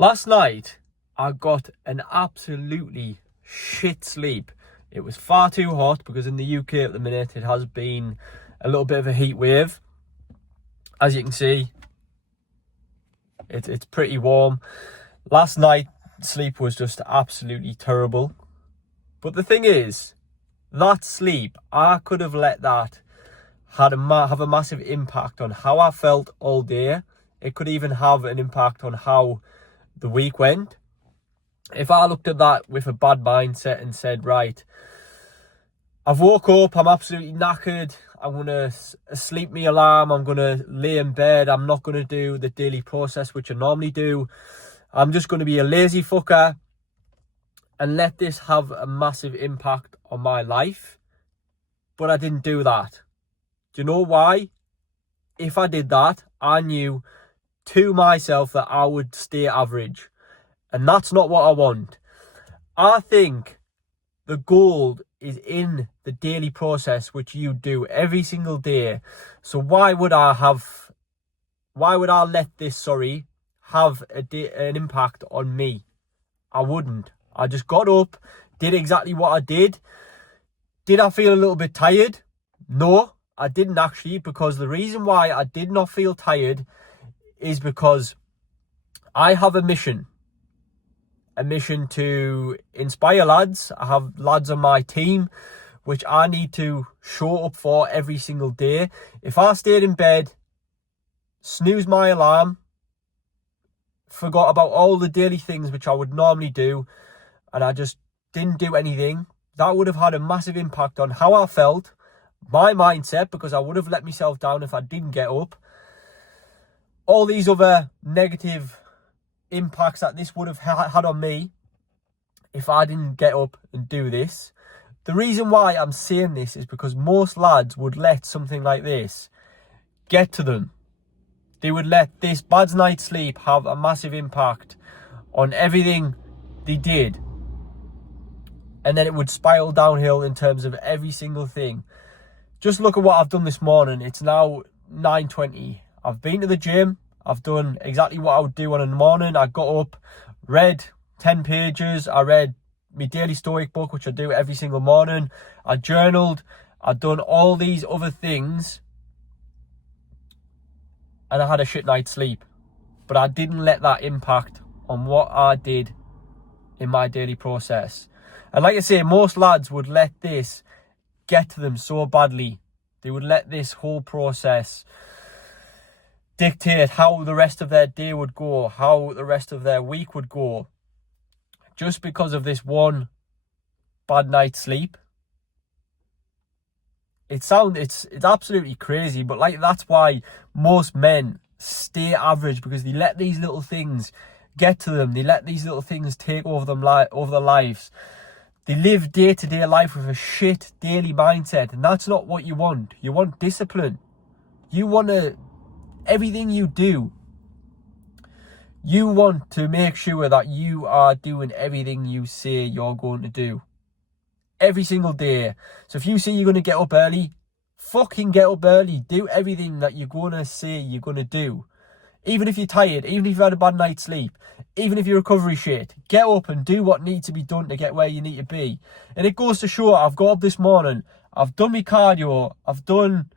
Last night, I got an absolutely shit sleep. It was far too hot because in the UK at the minute, it has been a little bit of a heat wave. As you can see, it's pretty warm. Last night, sleep was just absolutely terrible. But the thing is, that sleep, I could have let that have a massive impact on how I felt all day. It could even have an impact on how the week went. If I looked at that with a bad mindset and said, right, I've woke up, I'm absolutely knackered, I'm going to sleep me alarm, I'm going to lay in bed, I'm not going to do the daily process which I normally do, I'm just going to be a lazy fucker and let this have a massive impact on my life. But I didn't do that. Do you know why? If I did that, I knew to myself that I would stay average. And that's not what I want. I think the gold is in the daily process which you do every single day. So why would I let this have an impact on me? I wouldn't. I just got up, did exactly what I did. Did I feel a little bit tired? No, I didn't actually, because the reason why I did not feel tired is because I have a mission to inspire lads. I have lads on my team which I need to show up for every single day. If I stayed in bed, snoozed my alarm, forgot about all the daily things which I would normally do, and I just didn't do anything, that would have had a massive impact on how I felt, my mindset, because I would have let myself down if I didn't get up. All these other negative impacts that this would have had on me if I didn't get up and do this. The reason why I'm saying this is because most lads would let something like this get to them. They would let this bad night's sleep have a massive impact on everything they did. And then it would spiral downhill in terms of every single thing. Just look at what I've done this morning. It's now 9:20. I've been to the gym. I've done exactly what I would do on a morning. I got up, read 10 pages. I read my daily Stoic book, which I do every single morning. I journaled. I've done all these other things. And I had a shit night's sleep. But I didn't let that impact on what I did in my daily process. And like I say, most lads would let this get to them so badly. They would let this whole process dictate how the rest of their day would go, how the rest of their week would go, just because of this one bad night's sleep. It's absolutely crazy, but like that's why most men stay average, because they let these little things get to them. They let these little things take over their lives. They live day-to-day life with a shit daily mindset, and that's not what you want. You want discipline. You want everything you do, you want to make sure that you are doing everything you say you're going to do every single day. So if you say you're going to get up early, fucking get up early. Do everything that you're going to say you're going to do. Even if you're tired, even if you've had a bad night's sleep, even if your recovery shit, get up and do what needs to be done to get where you need to be. And it goes to show, I've got up this morning, I've done my cardio, I've done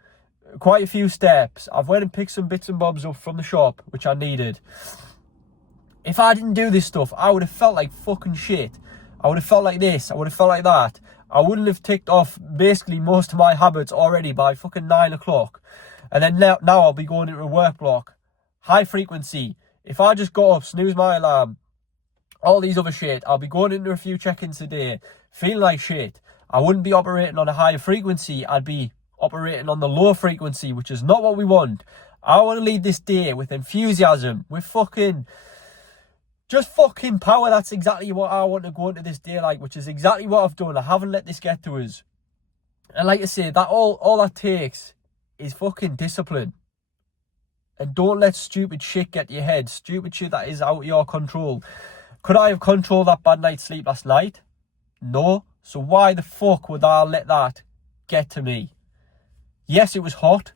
quite a few steps, I've went and picked some bits and bobs up from the shop, which I needed. If I didn't do this stuff, I would have felt like fucking shit. I would have felt like this, I would have felt like that. I wouldn't have ticked off basically most of my habits already by fucking 9 o'clock. And then now I'll be going into a work block. High frequency. If I just got up, snooze my alarm, all these other shit, I'll be going into a few check-ins a day, feeling like shit. I wouldn't be operating on a higher frequency. I'd be operating on the low frequency, which is not what we want. I want to lead this day with enthusiasm, with fucking power. That's exactly what I want to go into this day like, which is exactly what I've done. I haven't let this get to us. And like I say, that all that takes is fucking discipline. And don't let stupid shit get to your head. Stupid shit that is out of your control. Could I have controlled that bad night's sleep last night? No. So why the fuck would I let that get to me? Yes, it was hot.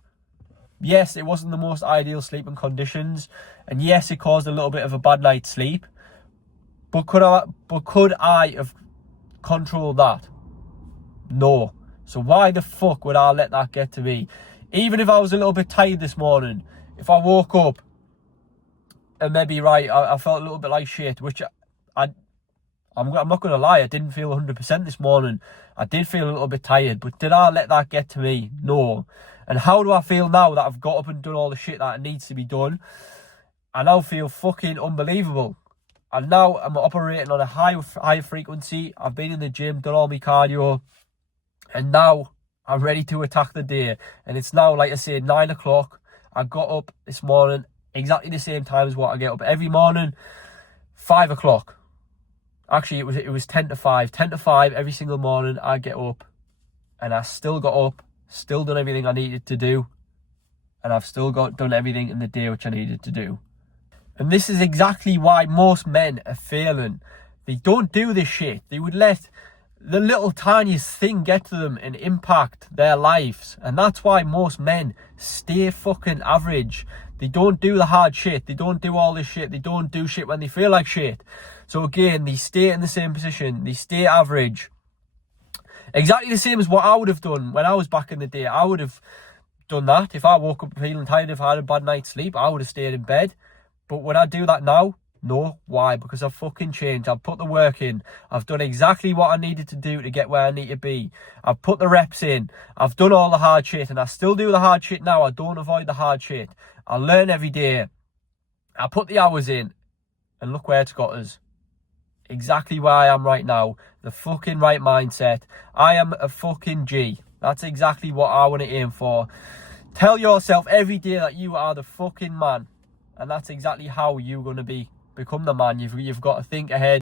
Yes, it wasn't the most ideal sleeping conditions. And yes, it caused a little bit of a bad night's sleep. But could I have controlled that? No. So why the fuck would I let that get to me? Even if I was a little bit tired this morning, if I woke up and maybe, right, I felt a little bit like shit, which I'm not going to lie, I didn't feel 100% this morning. I did feel a little bit tired, but did I let that get to me? No. And how do I feel now that I've got up and done all the shit that needs to be done? I now feel fucking unbelievable. And now I'm operating on a high frequency. I've been in the gym, done all my cardio, and now I'm ready to attack the day. And it's now, like I say, 9 o'clock. I got up this morning exactly the same time as what I get up every morning, 5 o'clock. Actually, it was 10 to 5. 10 to 5 every single morning I get up. And I still got up, still done everything I needed to do. And I've still done everything in the day which I needed to do. And this is exactly why most men are failing. They don't do this shit. They would let the little tiniest thing get to them and impact their lives. And that's why most men stay fucking average. They don't do the hard shit. They don't do all this shit. They don't do shit when they feel like shit. So again, they stay in the same position. They stay average. Exactly the same as what I would have done when I was back in the day. I would have done that. If I woke up feeling tired, if I had a bad night's sleep, I would have stayed in bed. But would I do that now? No. Why? Because I've fucking changed. I've put the work in. I've done exactly what I needed to do to get where I need to be. I've put the reps in. I've done all the hard shit, and I still do the hard shit now. I don't avoid the hard shit. I learn every day. I put the hours in, and look where it's got us. Exactly where I am right now. The fucking right mindset. I am a fucking G. That's exactly what I want to aim for. Tell yourself every day that you are the fucking man. And that's exactly how you're going to become the man. You've got to think ahead.